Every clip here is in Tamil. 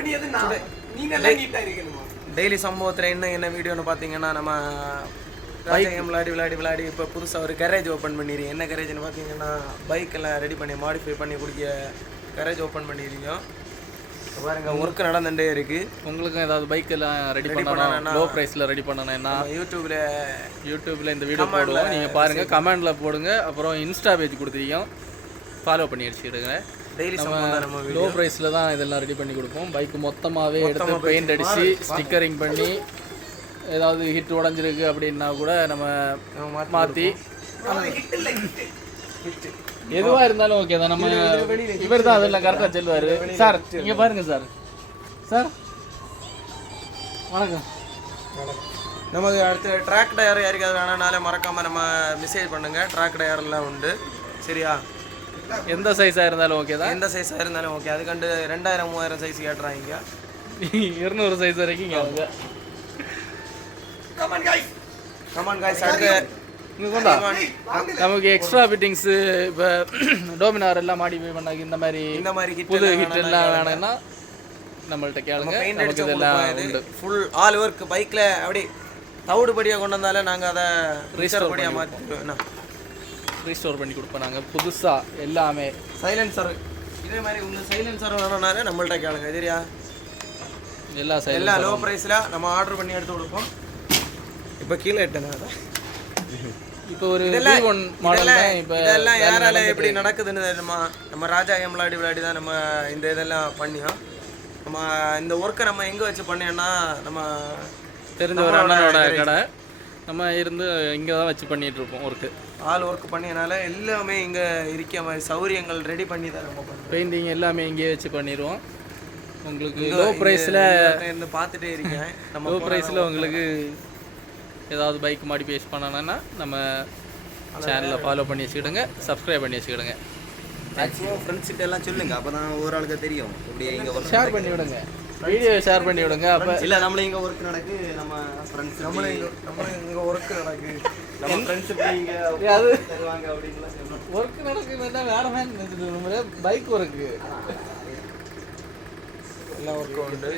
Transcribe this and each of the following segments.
பண்ணியது நான். நீங்க எல்லாம் நீட்டா இருக்கணுமா? டெய்லி சம்பவத்தில் என்ன வீடியோன்னு பார்த்தீங்கன்னா, நம்ம ராஜகம் விளையாடி இப்போ புதுசாக ஒரு கரேஜ் ஓப்பன் பண்ணிடுறீங்க. என்ன கரேஜ்னு பார்த்தீங்கன்னா, பைக்கெல்லாம் ரெடி பண்ணி மாடிஃபை பண்ணி குடிக்க கரேஜ் ஓப்பன் பண்ணிடுறீங்க. பாருங்க, ஒர்க் நடந்துகிட்டே இருக்குது. உங்களுக்கும் ஏதாவது பைக் எல்லாம் ரெடி பண்ணணும், லோ ப்ரைஸில் ரெடி பண்ணணும்னா யூடியூப்பில் இந்த வீடியோ போடுவோம். நீங்கள் பாருங்கள், கமெண்டில் போடுங்க. அப்புறம் இன்ஸ்டா பேஜ் கொடுத்துருக்கோம், ஃபாலோ பண்ணி அடிச்சுக்கிடுங்க. டெய்லி நம்ம லோ ப்ரைஸில் தான் இதெல்லாம் ரெடி பண்ணி கொடுப்போம். பைக்கு மொத்தமாகவே எடுத்து பெயிண்ட் அடித்து ஸ்டிக்கரிங் பண்ணி ஏதாவது ஹிட் உடஞ்சிருக்கு அப்படின்னா கூட நம்ம மாற்றி எதுவாக இருந்தாலும் ஓகே தான். நம்ம இவர் தான் அதெல்லாம் கரெக்டாக செல்வார். சார் இங்கே பாருங்கள் சார். சார் வணக்கம். நமக்கு அடுத்து ட்ராக் டயர் யாருக்காவது வேணானாலே மறக்காமல் நம்ம மெசேஜ் பண்ணுங்கள். ட்ராக் டயர்லாம் உண்டு, சரியா? எந்த சைஸாக இருந்தாலும் ஓகே தான். எந்த சைஸாக இருந்தாலும் ஓகே. அது கண்டு 2000-3000 சைஸ் கேட்டுறாங்க. 200 சைஸ் வரைக்கும் இங்கே கமான் காய்ஸ். அடுத்து நமக்கு எக்ஸ்ட்ரா ஃபிட்டிங்ஸு இப்போ டோமினார் எல்லாம் மாடிஃபை பண்ணாங்க. இந்த மாதிரி புது ஹிட் எல்லாம் வேணும்னா நம்மள்ட்ட கேளுங்க. பெயிண்ட் அடிச்சு எல்லாம் உண்டு. ஃபுல் ஆல் ஒர்க் பைக்கில் அப்படி தவிடுபடியாக கொண்டு வந்தாலே நாங்கள் அதை ரீஸ்டோர் படியாக மாற்றிடுவோம். ரீஸ்டோர் பண்ணி கொடுப்போம் நாங்கள் புதுசாக எல்லாமே. சைலன்சர் இதே மாதிரி உங்கள் சைலன்சர் வேணும்னாலே நம்மள்ட்ட கேளுங்க, சரியா? எல்லா லோ ப்ரைஸில் நம்ம ஆர்டர் பண்ணி எடுத்து கொடுப்போம். இப்போ கீழே எட்டுங்க. இப்போ ஒரு V1 மாடல் தான். இப்போ இதெல்லாம் யாரால எப்படி நடக்குதுன்னு நம்ம ராஜா விளையாடி தான் நம்ம இந்த இதெல்லாம் பண்ணியோம். நம்ம இந்த ஒர்க்கை நம்ம எங்கே வச்சு பண்ணோம்னா, நம்ம தெரிஞ்ச ஒரு அண்ணனோட கடை நம்ம இருந்து இங்கே தான் வச்சு பண்ணிகிட்ருப்போம். ஒர்க்கு ஆள் ஒர்க் பண்ணியனால எல்லாமே இங்கே இருக்க மாதிரி சௌகரியங்கள் ரெடி பண்ணி தான் நம்ம பண்ணுறோம். பெயிண்டிங் எல்லாமே இங்கேயே வச்சு பண்ணிடுவோம். உங்களுக்கு லோ ப்ரைஸில் இருந்து பார்த்துட்டே இருக்கேன். நம்ம லோ ப்ரைஸில் உங்களுக்கு ஏதாவது பைக் மாடிஃபைஸ் பண்ணணும்னா நம்ம சேனலில் ஃபாலோ பண்ணி வச்சுக்கிடுங்க, சப்ஸ்கிரைப் பண்ணி வச்சுக்கிடுங்க. மேக்ஸிமம் ஃப்ரெண்ட்ஸ்கிட்ட எல்லாம் சொல்லுங்க, அப்போ தான் ஓரளவுக்கு தெரியும். இப்படி இங்கே ஷேர் பண்ணி விடுங்க, வீடியோ ஷேர் பண்ணி விடுங்க. அப்போ இல்லை நம்மளும் இங்கே ஒர்க் நடக்கு, நம்ம ஃப்ரெண்ட்ஸ் நம்மளும் இங்கே ஒர்க் நடக்கு, நம்ம ஃப்ரெண்ட்ஸ் இப்படி இங்கே அது தருவாங்க அப்படின்லாம் சொல்லணும். ஒர்க் நடக்குதுன்னா வேற மாதிரி நினச்சிட்டு பைக் ஒர்க்கு எல்லாம் ஒர்க் உண்டு.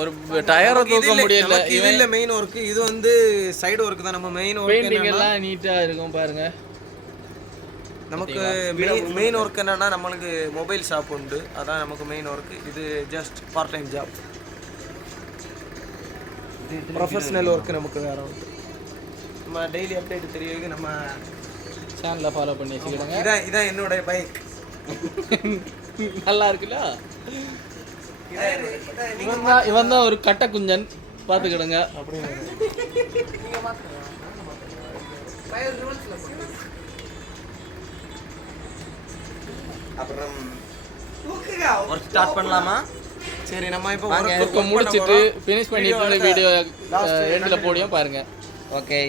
ஒரு டயரை தூக்க முடியல. இது இல்லை மெயின் ஒர்க்கு, இது வந்து சைடு ஒர்க்கு தான். நம்ம மெயின் ஒர்க் பெயிண்டிங் எல்லாம் நீட்டாக இருக்கும் பாருங்க. நமக்கு மெயின் ஒர்க் என்னன்னா, நம்மளுக்கு மொபைல் ஷாப் உண்டு, அதான் நமக்கு மெயின் ஒர்க்கு. இது just part time job. Professional work நமக்கு வேற உண்டு. நம்ம டெய்லி அப்டேட் தெரியறதுக்கு நம்ம சேனலில் ஃபாலோ பண்ணி வச்சுக்கிடுங்க. இதான் என்னோட பைக். நல்லா இருக்குல்ல? இவன் தான் ஒரு கட்ட குஞ்சன், பார்த்துக்கிடுங்க. அப்புறம் ஒர்க் ஸ்டார்ட் பண்ணலாமா? சரி, நம்ம இப்போ ஒர்க்கை முடிச்சுட்டு ஃபினிஷ் பண்ணிட்டு வீடியோ எண்டில் போடியும் பாருங்க. ஓகே.